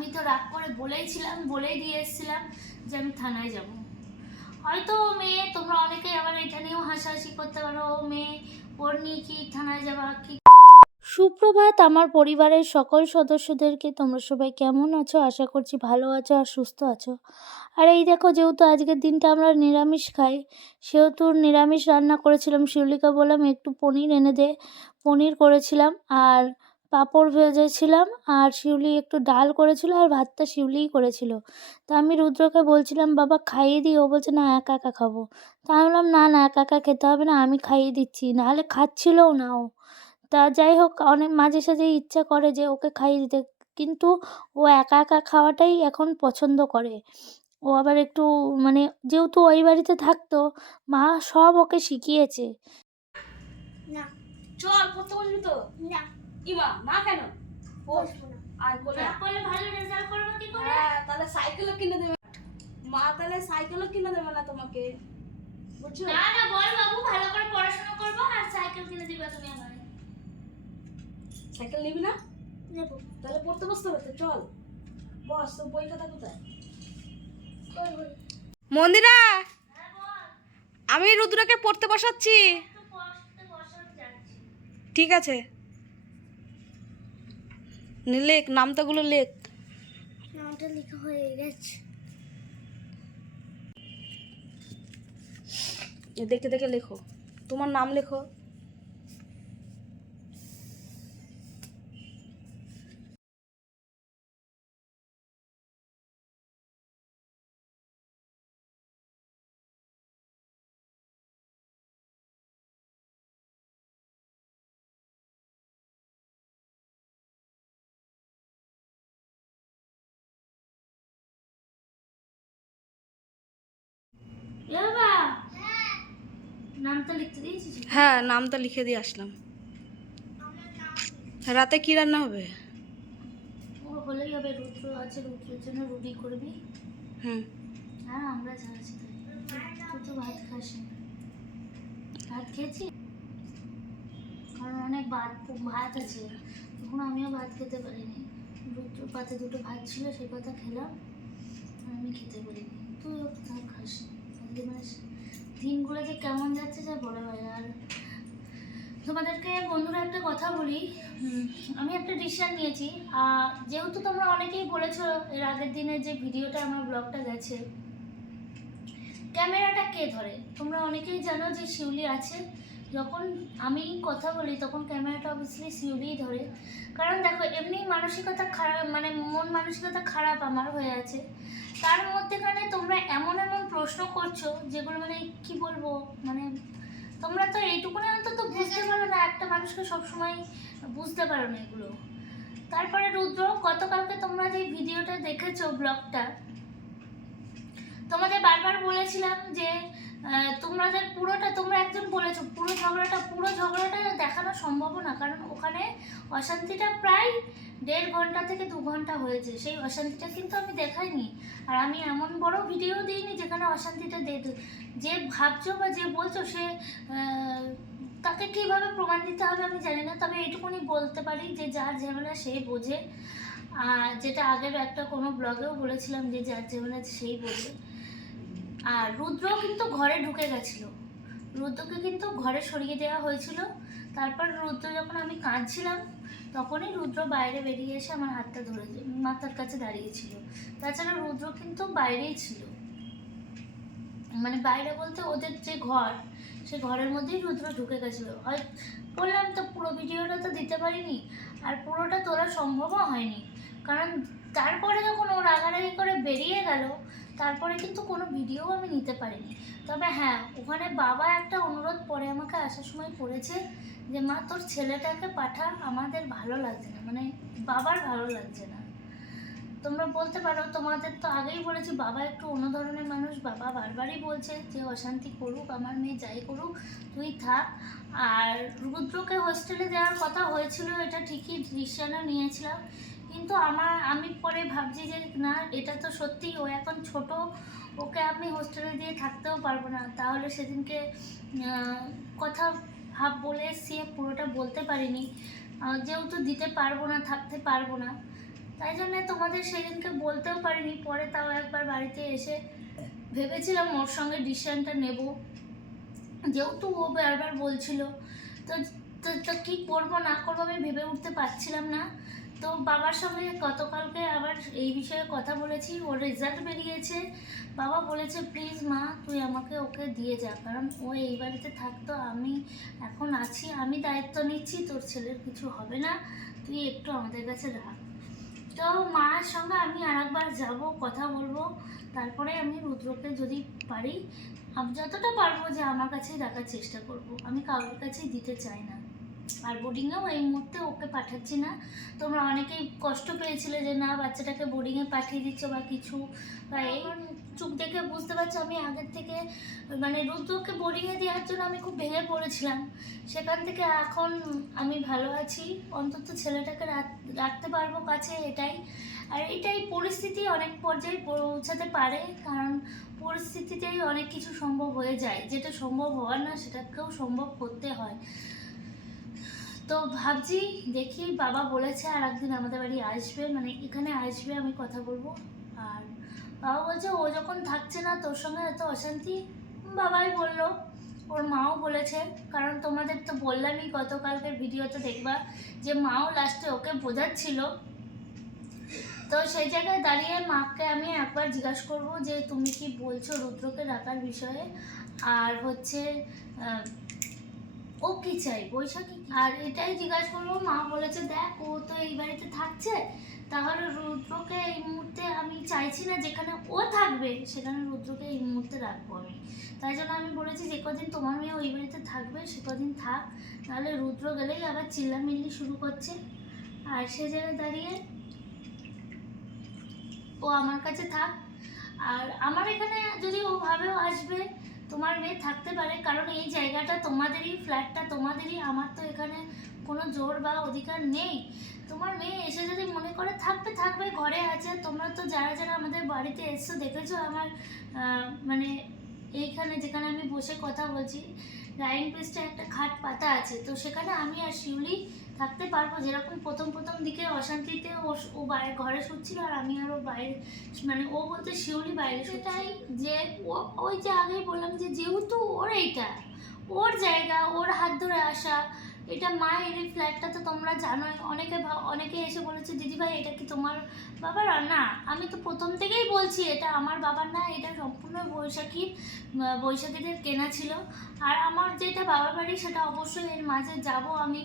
আমি তো রাগ করে বলেইছিলাম, বলেই দিয়ে এসেছিলাম যে আমি থানায় যাব। হয়তো মেয়ে, তোমরা অনেকেই আবার এটা নিয়েও হাসাহাসি করতে পারো, ও মেয়ে, ওর নিয়ে কি থানায় যাবা, কি সুপ্রভাত, আমার পরিবারের সকল সদস্যদেরকে তোমরা সবাই কেমন আছো? আশা করছি ভালো আছো আর সুস্থ আছো। আর এই দেখো, যেহেতু আজকের দিনটা আমরা নিরামিষ খাই, সেহেতু নিরামিষ রান্না করেছিলাম, শিউলিকা বললাম একটু পনির এনে দে, পনির করেছিলাম। আর পাঁপড় ভেজেছিলাম আর শিউলি একটু ডাল করেছিল আর ভাতটা শিউলিই করেছিল। তা আমি রুদ্রকে বলছিলাম বাবা খাইয়ে দিই। ও বলছে না একা একা খাব। তা আমি বললাম না না একা একা খেতে হবে না আমি খাইয়ে দিচ্ছি। নাহলে খাচ্ছিলও না ও। তা যাই হোক অনেক মাঝে সাঝে ইচ্ছা করে যে ওকে খাইয়ে দিতে কিন্তু ও একা একা খাওয়াটাই এখন পছন্দ করে। ও আবার একটু মানে যেহেতু ওই বাড়িতে থাকতো মা সব ওকে শিখিয়েছে। না চল পড়তে বসবি তো না। ইমা না কেন? বস আর কোলে করলে ভালো রেজাল্ট করবে কি করে? হ্যাঁ তাহলে সাইকেলও কিনে দেবে। মা তাহলে সাইকেলও কিনে দেবে না তোমাকে। বুঝছ? না না বল বাবু ভালো করে পড়াশোনা করব আর সাইকেল কিনে দিবা তুমি আমায়। সাইকেল নিবি না? নেব। তাহলে পড়তে বসতে হবে চল। বস তো বই খাতা কোথায়? মন্দিরা হ্যাঁ আমি রুদ্রকে পড়তে বসাচ্ছি। ঠিক আছে। লেখ নামতাগুলো লেখ। নামটা লেখা হয়ে গেছে। দেখে দেখে লেখো। তোমার নাম লেখো। নামটা লিখতে দিয়েছিস? হ্যাঁ নামটা লিখে দিয়ে আসলাম। রাতে কি রান্না হবে? ও হলেই হবে রুদ্র আছে রুদ্রের জন্য রুটি করবি। হুম। হ্যাঁ আমরা যা আছি তুই। তো ভাত খাস ভাত খেয়েছি? কারণ অনেক ভাত ভাত আছে। তখন আমিও ভাত খেতে পারিনি। রুদ্র পাতে দুটো ভাত ছিল সে কথা খেলাম। আমি খেতে পারিনি। তুইও খাস দিনগুলো যে কেমন যাচ্ছে যা বলা হয় আর তোমাদেরকে বন্ধুরা একটা কথা বলি আমি একটা ডিসিশন নিয়েছি। যেহেতু তোমরা অনেকেই বলেছ এর আগের দিনে যে ভিডিওটা আমার ব্লগটা গেছে, ক্যামেরাটা কে ধরে? তোমরা অনেকেই জানো যে শিউলি আছে। যখন আমি কথা বলি, তখন ক্যামেরাটা অবভিয়াসলি শিউলিই ধরে। কারণ দেখো, এমনি মানসিকতা খারাপ মানে মন মানসিকতা খারাপ আমার হয়ে আছে। তার মধ্যেখানে তোমরা এমন এমন প্রশ্ন করছ, যেগুলো মানে কি বলব মানে তোমরা তো এইটুকুনি অন্তত বুঝতে পারো না, একটা মানুষকে সবসময় বুঝতে পারো না এগুলো। তারপরে রুদ্র, গতকালকে তোমরা যে ভিডিওটা দেখেছ ব্লগটা তোমাদের বারবার বলেছিলাম যে তোমাদের পুরোটা, তোমরা একজন বলেছ, পুরো ঝগড়াটা পুরো ঝগড়াটা দেখানো সম্ভব না, কারণ ওখানে অশান্তিটা প্রায় দেড় ঘণ্টা থেকে দু ঘণ্টা হয়েছে। সেই অশান্তিটা কিন্তু আমি দেখাইনি। আর আমি এমন বড় ভিডিও দিইনি যেখানে অশান্তিটা দে যে ভাবছ বা যে বলছো সে তাকে কীভাবে প্রমাণ দিতে হবে আমি জানি না, তবে এইটুকুনি বলতে পারি যে যার ঝামেলা সে বোঝে। আর যেটা আগের একটা কোনো ব্লগেও বলেছিলাম যে যার ঝামেলা সেই বোঝে। আর রুদ্র কিন্তু ঘরে ঢুকে গেছিল। রুদ্রকে কিন্তু ঘরে সরিয়ে দেওয়া হয়েছিল। তারপর রুদ্র যখন আমি কাঁদছিলাম, তখনই রুদ্র বাইরে বেরিয়ে এসে আমার হাতটা ধরে মাথার কাছে দাঁড়িয়েছিল। তাছাড়া রুদ্র কিন্তু বাইরেই ছিল। মানে বাইরে বলতে ওদের যে ঘর, সে ঘরের মধ্যেই রুদ্র ঢুকে গেছিল। হয়, বললাম তো পুরো ভিডিওটা তো দিতে পারিনি, আর পুরোটা তোলা সম্ভবও হয়নি। কারণ তারপরে যখন ও রাগারাগি করে বেরিয়ে গেল তারপরে কিন্তু কোনো ভিডিও আমি নিতে পারিনি। তবে হ্যাঁ ওখানে বাবা একটা অনুরোধ পরে আমাকে আসার সময় করেছে যে, মা, তোর ছেলেটাকে পাঠা, আমাদের ভালো লাগছে না। মানে বাবার ভালো লাগছে না। তোমরা বলতে পারো, তোমাদের তো আগেই বলেছি, বাবা একটু অন্য ধরনের মানুষ। বাবা বারবারই বলছে যে, অশান্তি করুক, আমার মেয়ে যাই করুক, তুই থাক। আর রুদ্রকে হোস্টেলে দেওয়ার কথা হয়েছিল, এটা ঠিকই ডিসিশনও নিয়েছিলাম। কিন্তু আমার, আমি পরে ভাবছি যে না, এটা তো সত্যি ও এখন ছোট, ওকে আমি হোস্টেলে দিয়ে থাকতেও পারব না। তাহলে সেদিনকে কথা ভাব বলে সে পুরোটা বলতে পারিনি। যেহেতু দিতে পারব না, থাকতে পারব না। তাই জন্য তোমাদের সেদিনকে বলতেও পারিনি, পরে তাও একবার বাড়িতে এসে ভেবেছিলাম ওর সঙ্গে ডিসিশনটা নেব। যেহেতু ও বারবার বলছিল তো তো কী করব, না করব আমি ভেবে উঠতে পারছিলাম না। তো বাবার সঙ্গে গতকালকে আবার এই বিষয়ে কথা বলেছি, ওর রেজাল্ট বেরিয়েছে। বাবা বলেছে প্লিজ মা, তুই আমাকে ওকে দিয়ে যা। কারণ ও এই বাড়িতে থাকতো, আমি এখন আছি, আমি দায়িত্ব নিচ্ছি, তোর ছেলের কিছু হবে না, তুই একটু আমাদের কাছে রাখ। তো মার সঙ্গে আমি আরেকবার যাব, কথা বলব। তারপরে আমি রুদ্রকে যদি পারি যতটা পারব যে আমার কাছেই রাখার চেষ্টা করব। আমি কারোর কাছেই দিতে চাই না। আর বোর্ডিংয়েও এই মুহূর্তে ওকে পাঠাচ্ছি না। তোমরা অনেকেই কষ্ট পেয়েছিলে যে না বাচ্চাটাকে বোর্ডিংয়ে পাঠিয়ে দিচ্ছ বা কিছু। বা এই চুপ দেখে বুঝতে পারছ আমি আগের থেকে মানে রুদ্রকে বোর্ডিংয়ে দেওয়ার জন্য আমি খুব ভেঙে পড়েছিলাম। সেখান থেকে এখন আমি ভালো আছি। অন্তত ছেলেটাকে রাখ- রাখতে পারব কাছে এটাই। আর এটাই পরিস্থিতি অনেক পর্যায়ে পৌঁছাতে পারে কারণ পরিস্থিতিতেই অনেক কিছু সম্ভব হয়ে যায়। যেটা সম্ভব হওয়ার না সেটাকেও সম্ভব করতে হয়। তো ভাবছি দেখি বাবা বলেছে আর একদিন আমাদের বাড়ি আসবে মানে এখানে আসবে, আমি কথা বলব। আর বাবা বলছে, ও যখন থাকছে না তোর সঙ্গে এত অশান্তি? বাবাই বলল, ওর মাও বলেছে, কারণ তোমাদের তো বললামই গতকালকের ভিডিওতে দেখবা যে মাও লাস্টে ওকে বোঝাচ্ছিল। তো সেই জায়গায় দাঁড়িয়ে মাকে আমি একবার জিজ্ঞাসা করব যে, তুমি কি বলছো রুদ্রকে রাখার বিষয়ে? আর হচ্ছে ও কি চাই, বৈশাখী আর এটাই জিজ্ঞাসা করব মা বলেছে, দেখ, ও তো এই বাড়িতে থাকছে। তাহলে রুদ্রকে এই মুহূর্তে আমি চাইছি না, যেখানে ও থাকবে, সেখানে রুদ্রকে এই মুহূর্তে রাখব আমি। তাই জন্য আমি বলেছি, যে কদিন তোমার মেয়ে ওই বাড়িতে থাকবে, সে কদিন থাক। নাহলে রুদ্র গেলেই আবার চিল্লামিল্লি শুরু করছে। আর সে জায়গায় দাঁড়িয়ে, ও আমার কাছে থাক। আর আমার এখানে যদি ও ভাবেও আসবে তোমার মেয়ে থাকতে পারে, কারণ এই জায়গাটা তোমাদেরই ফ্ল্যাটটা তোমাদেরই, আমার তো এখানে কোনো জোর বা অধিকার নেই। তোমার মেয়ে এসে যদি মনে করে, থাকবে থাকবে, ঘরে আছে, তোমরা তো যারা যারা আমাদের বাড়িতে এসছো, দেখেছ আমার মানে এইখানে যেখানে আমি বসে কথা বলছি ডাইনিং পেস্টে একটা খাট পাতা আছে, তো সেখানে আমি আর শিউলি থাকতে পারব। যেরকম প্রথম প্রথম দিকে অশান্তিতে ও ও বাইরে ঘরে শুচ্ছিল আর আমি আরও বাইরে মানে ও বলতে শিউলি বাইরে সেটাই। যে ও ওই যে আগেই বললাম যে যেহেতু ওর এইটা ওর জায়গা ওর হাত ধরে আসা এটা মায়ের এই ফ্ল্যাটটা তো তোমরা জানোই। অনেকে অনেকে এসে বলেছে দিদিভাই এটা কি তোমার বাবার? না আমি তো প্রথম থেকেই বলছি এটা আমার বাবার না এটা সম্পূর্ণ বৈশাখীর আহ, বৈশাখীদের কেনা ছিল। আর আমার যেটা বাবার বাড়ি সেটা অবশ্যই এর মাঝে যাব আমি।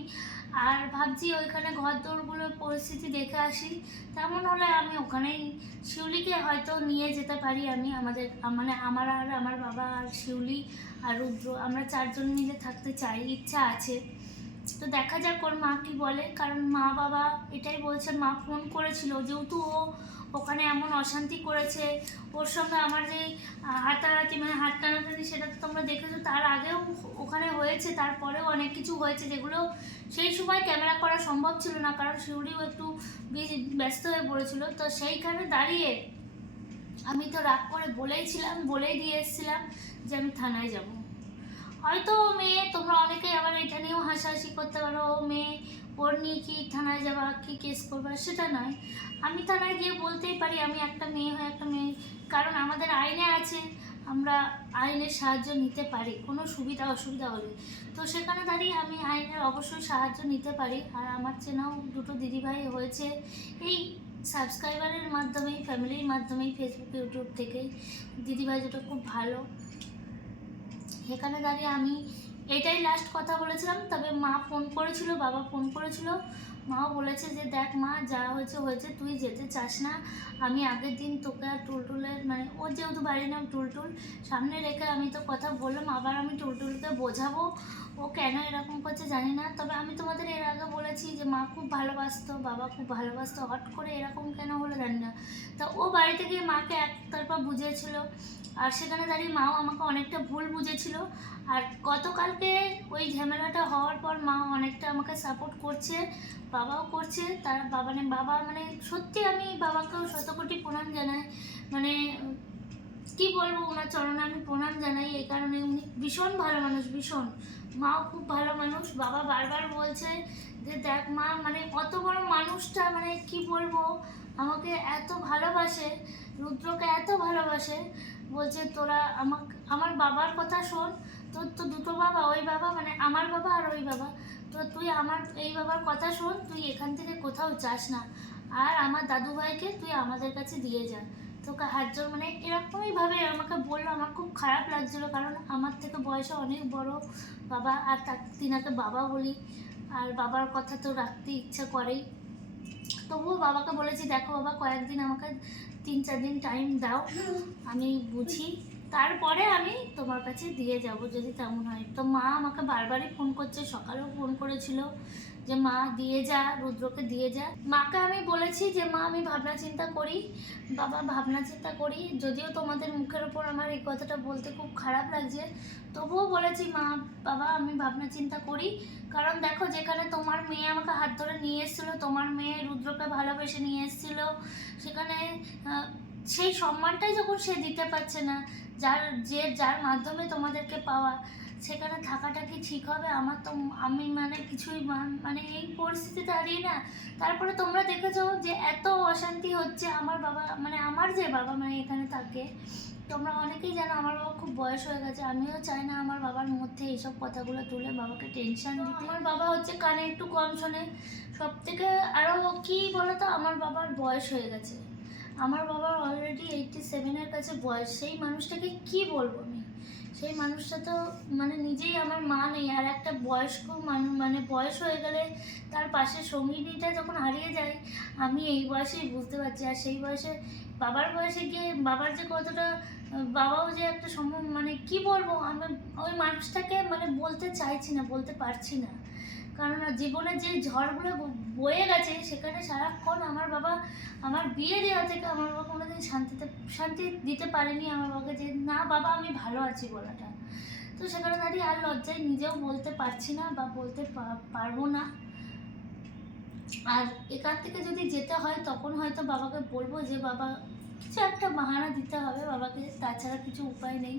আর ভাবছি ওইখানে ঘর দৌড়গুলোর পরিস্থিতি দেখে আসি। তেমন হলে আমি ওখানেই শিউলিকে হয়তো নিয়ে যেতে পারি আমি, আমাদের মানে আমার আর আমার বাবা আর শিউলি আর রুদ্র, আমরা চারজন মিলে থাকতে চাই, ইচ্ছা আছে। তো দেখা যাক ওর মা কি বলে। কারণ মা বাবা এটাই বলছে মা ফোন করেছিল যেহেতু ও ওখানে এমন অশান্তি করেছে। ওর সঙ্গে আমার যে আহ, হাতাহাতি মানে হাত টানাটানি সেটা তো তোমরা দেখেছ তার আগেও ওখানে হয়েছে তারপরেও অনেক কিছু হয়েছে যেগুলো সেই সময় ক্যামেরা করা সম্ভব ছিল না কারণ শিউরিও একটু ব্যস্ত হয়ে পড়েছিল। তো সেইখানে দাঁড়িয়ে আমি তো রাগ করে বলেইছিলাম বলেই দিয়ে এসেছিলাম যে আমি থানায় যাব। হয়তো মেয়ে তোমরা অনেকেই আবার এটা নিয়েও হাসাহাসি করতে পারো মেয়ে ওর নিয়ে কি থানায় যাবা, কি কেস করবা, সেটা নয়। আমি থানায় গিয়ে বলতেই পারি, আমি একটা মেয়ে হয়ে একটা মেয়ে, কারণ আমাদের আইনে আছে, আমরা আইনের সাহায্য নিতে পারি, কোনো সুবিধা অসুবিধা হলে তো সেখানে দাঁড়িয়ে আমি আইনের অবশ্যই সাহায্য নিতে পারি, আর আমার চেনাও দুটো দিদিভাই হয়েছে, এই সাবস্ক্রাইবারের মাধ্যমেই ফ্যামিলির মাধ্যমেই ফেসবুক ইউটিউব থেকে দিদিভাই দুটো খুব ভালো সেখানে দাঁড়িয়ে আমি এটাই লাস্ট কথা বলেছিলাম, তবে মা ফোন করেছিল, বাবা ফোন করেছিল। মাও বলেছে যে, দেখ মা, যা হয়েছে হয়েছে, তুই যেতে চাস না। আমি আগের দিন তোকে আর টুলটুলের মানে ও যেহেতু বাড়ির নাম টুলটুল, সামনে রেখে আমি তো কথা বললাম, আবার আমি টুলটুলকে বোঝাবো। ও কেন এরকম করছে জানি না, তবে আমি তোমাদের এর আগে বলেছি যে মা খুব ভালোবাসতো, বাবা খুব ভালোবাসতো, হট করে এরকম কেন হলো জানি না। তা ও বাড়িতে গিয়ে মাকে একতরফা বুঝিয়েছিল, আর সেখানে দাঁড়িয়ে মাও আমাকে অনেকটা ভুল বুঝেছিল। আর গতকালকে ওই ঝামেলাটা হওয়ার পর মা অনেকটা আমাকে সাপোর্ট করছে, বাবাও করছে। তার বাবা বাবা মানে সত্যি আমি বাবাকেও শতকোটি প্রণাম জানাই। মানে কি বলব, ওনার চরণে আমি প্রণাম জানাই, এই কারণে উনি ভীষণ ভালো মানুষ, ভীষণ। মাও খুব ভালো মানুষ। বাবা বারবার বলছে যে, দেখ মা মানে অত বড় মানুষটা মানে কি বলব? আমাকে এত ভালোবাসে, রুদ্রকে এত ভালোবাসে। বলছে, তোরা আমাকে, আমার বাবার কথা শোন। তোর তো দুটো বাবা, ওই বাবা মানে আমার বাবা আর ওই বাবা। তো তুই আমার, এই বাবার কথা শোন, তুই এখান থেকে কোথাও যাস না। আর আমার দাদু ভাইকে তুই আমাদের কাছে দিয়ে যা। তোকে হাত জোর মানে এরকমইভাবে আমাকে বলল। আমার খুব খারাপ লাগছিল কারণ আমার থেকে বয়সে অনেক বড় বাবা, আর তার তিনাকে বাবা বলি। আর বাবার কথা তো রাখতে ইচ্ছা করেই। তবুও বাবাকে বলেছি, দেখো বাবা, কয়েকদিন আমাকে তিন চার দিন টাইম দাও। আমি বুঝি তারপরে আমি তোমার কাছে দিয়ে যাব যদি তেমন হয়। তো মা আমাকে বারবারই ফোন করছে, সকালেও ফোন করেছিল যে মা দিয়ে যা, রুদ্রকে দিয়ে যা। মাকে আমি বলেছি যে মা আমি ভাবনা চিন্তা করি, বাবা ভাবনা চিন্তা করি, যদিও তোমাদের মুখের ওপর আমার এই কথাটা বলতে খুব খারাপ লাগছে, তবুও বলেছি মা, বাবা আমি ভাবনা চিন্তা করি, কারণ দেখো যেখানে তোমার মেয়ে আমাকে হাত ধরে নিয়ে এসেছিল, তোমার মেয়ে রুদ্রকে ভালোবেসে নিয়ে এসেছিল, সেখানে সেই সম্মানটাই যখন সে দিতে পারছে না, যার যে, যার মাধ্যমে তোমাদেরকে পাওয়া, সেখানে থাকাটা কি ঠিক হবে? আমার তো, আমি মানে কিছুই মান- এই পরিস্থিতি দাঁড়িয়ে না। তারপরে তোমরা দেখেছ যে এত অশান্তি হচ্ছে আমার বাবা মানে আমার যে বাবা মানে এখানে থাকে, তোমরা অনেকেই জানো আমার বাবা খুব বয়স হয়ে গেছে। আমিও চাই না আমার বাবার মধ্যে এইসব কথাগুলো তুলে বাবাকে টেনশন দিতে। আমার বাবা হচ্ছে কানে একটু কম শোনে। সব থেকে আরও কী বলতো? আমার বাবার বয়স হয়ে গেছে। আমার বাবার অলরেডি এইটটি সেভেনের কাছে বয়স, সেই মানুষটাকে কি বলব আমি? সেই মানুষটা তো মানে নিজেই আমার মা নেই, আর একটা বয়স্ক মানুষ মানে বয়স হয়ে গেলে তার পাশে সঙ্গিনীটা যখন হারিয়ে যায়, আমি এই বয়সেই বুঝতে পারছি। আর সেই বয়সে বাবার বয়সে গিয়ে বাবার যে কতটা, বাবাও যে একটা সম্ভব মানে কি বলব? আমি ওই মানুষটাকে মানে বলতে চাইছি না, বলতে পারছি না। কারণ জীবনে যে ঝড়গুলো বয়ে গেছে, সেখানে সারাক্ষণ আমার বাবা আমার বিয়ে দেওয়া থেকে আমার বাবা কোনোদিন শান্তিতে, শান্তি দিতে পারেনি আমার বাবাকে যে, না বাবা, আমি ভালো আছি বলাটা। তো সেখানে দাঁড়িয়ে আর লজ্জায় নিজেও বলতে পারছি না বা বলতে পারব না। আর এখান থেকে যদি যেতে হয়, তখন হয়তো বাবাকে বলব যে, বাবা, কিছু একটা বাহানা দিতে হবে। বাবাকে তাছাড়া কিছু উপায় নেই।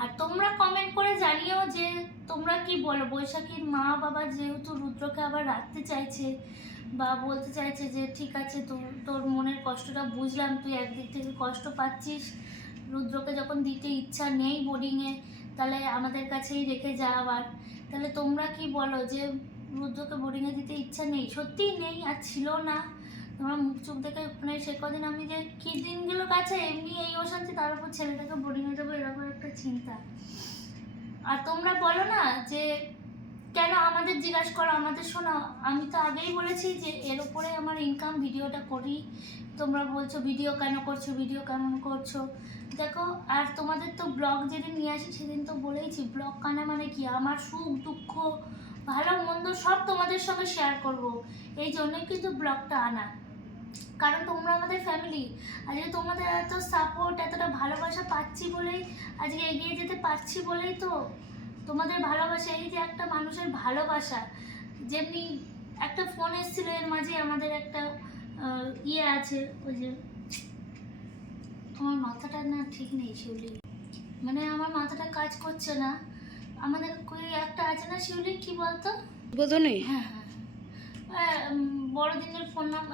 আর তোমরা কমেন্ট করে জানিও যে তোমরা কি বলো? বৈশাখীর মা বাবা যেহেতু রুদ্রকে আবার রাখতে চাইছে বা বলতে চাইছে যে, ঠিক আছে, তোর তোর মনের কষ্টটা বুঝলাম, তুই একদিক থেকে কষ্ট পাচ্ছিস। রুদ্রকে যখন দিতে ইচ্ছা নেই বোর্ডিংয়ে তাহলে আমাদের কাছেই রেখে যা আবার। তাহলে তোমরা কি বলো যে, রুদ্রকে বোর্ডিংয়ে দিতে ইচ্ছা নেই? সত্যিই নেই, আর ছিল না। তোমার মুখ চোখ দেখে মানে সে কদিন আমি যে কি দিনগুলো কাছে এমনি এই অশান্তি, তার উপর ছেলেটাকে বোর্ডিংয়ে দেবো এরকম একটা চিন্তা। আর তোমরা বলো না যে কেন আমাদের জিজ্ঞাসা করো, আমাদের শোনাও আমি তো আগেই বলেছি যে এর উপরে আমার ইনকাম ভিডিওটা করি। তোমরা বলছো ভিডিও কেন করছ, ভিডিও কেমন করছ? দেখো, আর তোমাদের তো ব্লগ যেদিন নিয়ে আসি, সেদিন তো বলেইছি, ব্লগ কানা মানে কি? আমার সুখ, দুঃখ, ভালো, মন্দ সব তোমাদের সঙ্গে শেয়ার করব। এই জন্যই কিন্তু ব্লগটা আনা। কারণ তোমরা আমাদের ফ্যামিলি আজকে তোমাদের এত সাপোর্ট এতটা ভালোবাসা পাচ্ছি বলেই আজকে এগিয়ে যেতে পারছি বলেই তো তোমাদের ভালোবাসা এই যে একটা মানুষের ভালোবাসা যেমনি একটা ফোন এসেছিল এর মাঝে আমাদের একটা ইয়ে আছে ওই যে আমার মাথাটা না ঠিক নেই শিউলি। মানে আমার মাথাটা কাজ করছে না। আমাদের কই একটা আছে না শিউলি কি বলতো? বোধনে হ্যাঁ হ্যাঁ হ্যাঁ। বড়দিনের ফোন নাম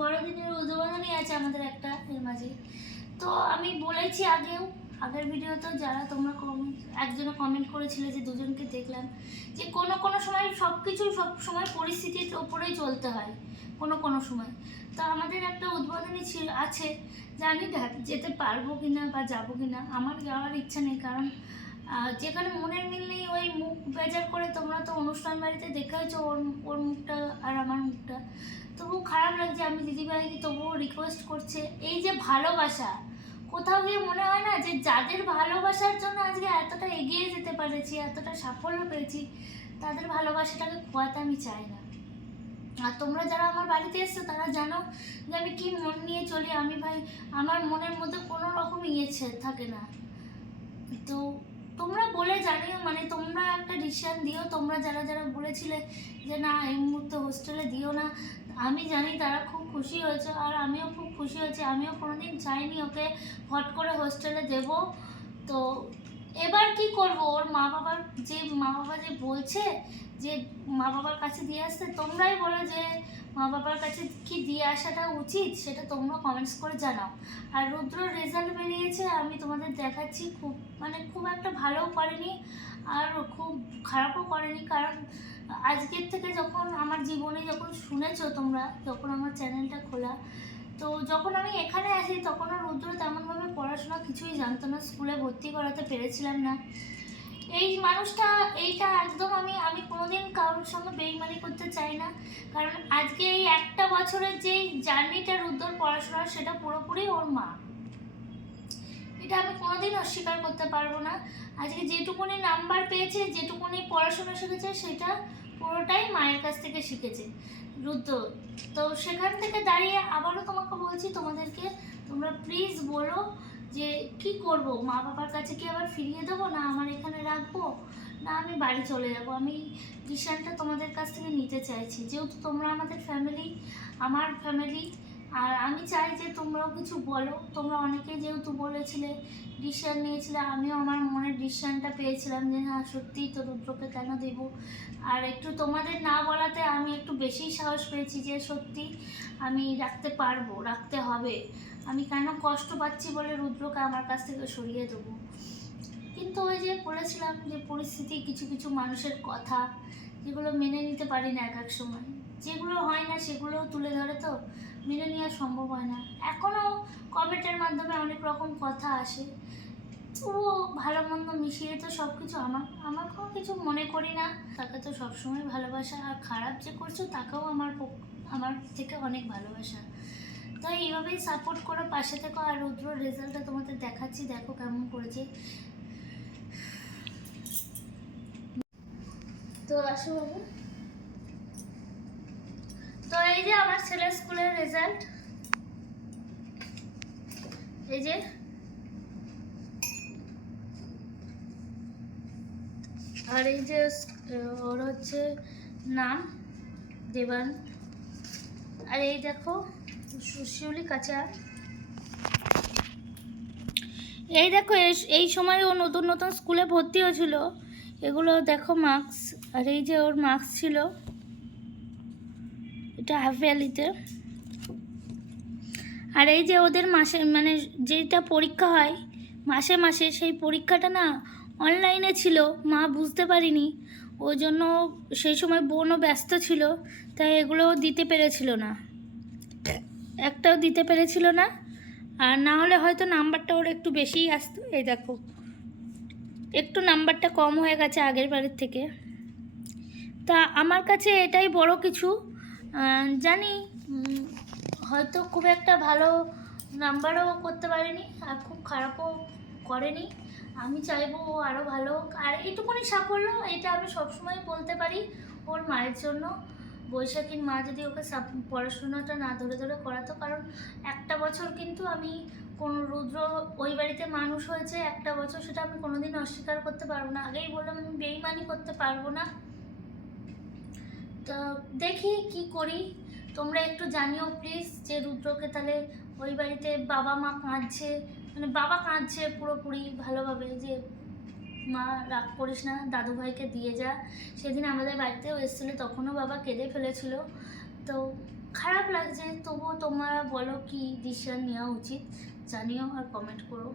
বড়দিনের উদ্বোধনই আছে আমাদের একটা, এর মাঝে। তো আমি বলেছি আগেও, আগের ভিডিওতেও যারা তোমরা কমেন্ট একজনে কমেন্ট করেছিলে যে দুজনকে দেখলাম, যে কোনো কোনো সময় সব কিছু সব সময় পরিস্থিতির ওপরেই চলতে হয়, কোনো কোনো সময়। তো আমাদের একটা উদ্বোধনী ছিল আছে। জানি না যেতে পারব কি না বা যাব কি না আমার যাওয়ার ইচ্ছা নেই, কারণ যেখানে মনের মিল নেই, ওই মুখ বেজার করে তোমরা তো অনুষ্ঠান বাড়িতে দেখেছ ওর ওর মুখটা আর আমার মুখটা। তবু খারাপ লাগছে, আমি দিদিভাইকে তবুও রিকোয়েস্ট করছে। এই যে ভালোবাসা, কোথাও গিয়ে মনে হয় না যে যাদের ভালোবাসার জন্য আজকে এতটা এগিয়ে যেতে পেরেছি, এতটা সাফল্য পেয়েছি, তাদের ভালোবাসাটাকে খোয়াতে আমি চাই না। আর তোমরা যারা আমার বাড়িতে এসছো, তারা জানো যে আমি কি মন নিয়ে চলি। আমি ভাই, আমার মনের মধ্যে কোনো রকম ইয়ে থাকে না। তো তোমরা বলে জানিও মানে তোমরা একটা ডিসিশন দিও, তোমরা যারা যারা বলেছিলে যে না, এই মুহূর্তে হোস্টেলে দিও না, আমি জানি তারা খুব খুশি হয়েছে আর আমিও খুব খুশি হয়েছি। আমিও কোনোদিন চাইনি ওকে হট করে হোস্টেলে দেব। তো এবার কি করব? ওর মা বাবার যে, মা বাবা যে বলছে যে, মা বাবার কাছে দিয়ে আসতে, তোমরাই বলো যে মা বাবার কাছে কি দিয়ে আসাটা উচিত সেটা তোমরা কমেন্টস করে জানাও। আর রুদ্র রেজাল্ট বেরিয়েছে, আমি তোমাদের দেখাচ্ছি, খুব মানে খুব একটা ভালোও করেনি, আর খুব খারাপও করেনি, কারণ আজকের থেকে যখন আমার জীবনে যখন শুনেছো তোমরা, যখন আমার চ্যানেলটা খোলা, তো যখন আমি এখানে আসি তখন আর রুদ্র তেমনভাবে পড়াশোনা কিছুই জানতো না, স্কুলে ভর্তি করাতে পেরেছিলাম না। এই মানুষটা, এইটা একদম আমি আমি কোনোদিন কারোর সঙ্গে বেইমানি করতে চাই না। কারণ আজকে এই একটা বছরের যে জার্নিটা রুদ্রর পড়াশোনা সেটা পুরোপুরি ওর মা। এটা আমি কোনোদিন অস্বীকার করতে পারব না। আজকে যেটুকুনি নাম্বার পেয়েছে, যেটুকুনি পড়াশোনা শিখেছে, সেটা পুরোটাই মায়ের কাছ থেকে শিখেছে। রুদ্র, তো সেখান থেকে দাঁড়িয়ে আবারও তোমাকে বলছি, তোমাদেরকে তোমরা প্লিজ বলো যে কি করব? মা বাবার কাছে কি আবার ফিরিয়ে দেবো? না আমার এখানে রাখব? না আমি বাড়ি চলে যাব? আমি ডিসিশনটা তোমাদের কাছ থেকে নিতে চাইছি। যেহেতু তোমরা আমাদের ফ্যামিলি আমার ফ্যামিলি আর আমি চাই যে তোমরাও কিছু বলো। তোমরা অনেকে যেহেতু বলেছিলে ডিসিশন নিয়েছিলে, আমিও আমার মনের ডিসিশনটা পেয়েছিলাম যে হ্যাঁ সত্যিই তো রুদ্রকে কেন দেবো? আর একটু তোমাদের না বলাতে আমি একটু বেশি সাহস পেয়েছি যে, সত্যি আমি রাখতে পারব, রাখতে হবে। আমি কেন কষ্ট পাচ্ছি বলে রুদ্রকে আমার কাছ থেকে সরিয়ে দেবো। কিন্তু ওই যে বলেছিলাম যে পরিস্থিতি, কিছু কিছু মানুষের কথা যেগুলো মেনে নিতে পারি না এক এক সময়। যেগুলো হয় না সেগুলোও তুলে ধরে তো মেনে নেওয়া সম্ভব হয় না। এখনও কমেন্টের মাধ্যমে অনেক রকম কথা আসে। তবুও ভালো মন্দ মিশিয়ে তো সব কিছু আমার আমার কোনো কিছু মনে করি না। তাকে তো সবসময় ভালোবাসা, আর খারাপ যে করছ তাকেও আমার আমার থেকে অনেক ভালোবাসা। তো এইভাবেই সাপোর্ট করো, পাশে থেকো আর রুদ্র রেজাল্টটা তোমাদের দেখাচ্ছি, দেখো কেমন করেছে। তো আসো বাবু? তো এই যে আমার ছেলের স্কুলের রেজাল্ট এই যে। আর এই যে ওর হচ্ছে নাম দেবান। আর এই দেখো। শিউলি কাঁচা। এই দেখো, এই- সময় ও নতুন নতুন স্কুলে ভর্তি হয়েছিল। এগুলো দেখো মার্কস, আর এই যে ওর মার্কস ছিল, এটা হাফ ভ্যালিতে আর এই যে ওদের মাসে মানে যেটা পরীক্ষা হয়, মাসে মাসে সেই পরীক্ষাটা না অনলাইনে ছিল, মা বুঝতে পারিনি। ওই জন্য সেই সময় বোনও ব্যস্ত ছিল, তাই এগুলো দিতে পেরেছিল না। একটাও দিতে পেরেছিল না। আর না হলে হয়তো নাম্বারটা ওর একটু বেশিই আসতো। এই দেখো, একটু নাম্বারটা কম হয়ে গেছে আগের বারের থেকে। তা আমার কাছে এটাই বড় কিছু। জানি হয়তো খুব একটা ভালো নাম্বারও করতে পারেনি আর খুব খারাপও করেনি। আমি চাইব ও আরও ভালো। আর এইটুকুনি সাফল্য, এটা আমি সবসময় বলতে পারি ওর মায়ের জন্য। বৈশাখীর মা যদি ওকে পড়াশোনাটা না ধরে ধরে করাতো, কারণ একটা বছর কিন্তু আমি কোন রুদ্র ওই বাড়িতে মানুষ হয়েছে, একটা বছর সেটা আমি কোনোদিন অস্বীকার করতে পারব না। আগেই বললাম আমি বেইমানি করতে পারব না। তো দেখি কি করি। তোমরা একটু জানিও প্লিজ যে রুদ্রকে তাহলে ওই বাড়িতে বাবা মা কাঁদছে মানে বাবা কাঁদছে পুরোপুরি ভালোভাবে যে মা, রাগ করিস না দাদু ভাইকে দিয়ে যা। সেদিন আমাদের বাড়িতেও এসেছিল, তখনও বাবা কেঁদে ফেলেছিল। তো খারাপ লাগছে, তবুও তোমরা বলো কি ডিসিশন নেওয়া উচিত, জানিও আর কমেন্ট করো।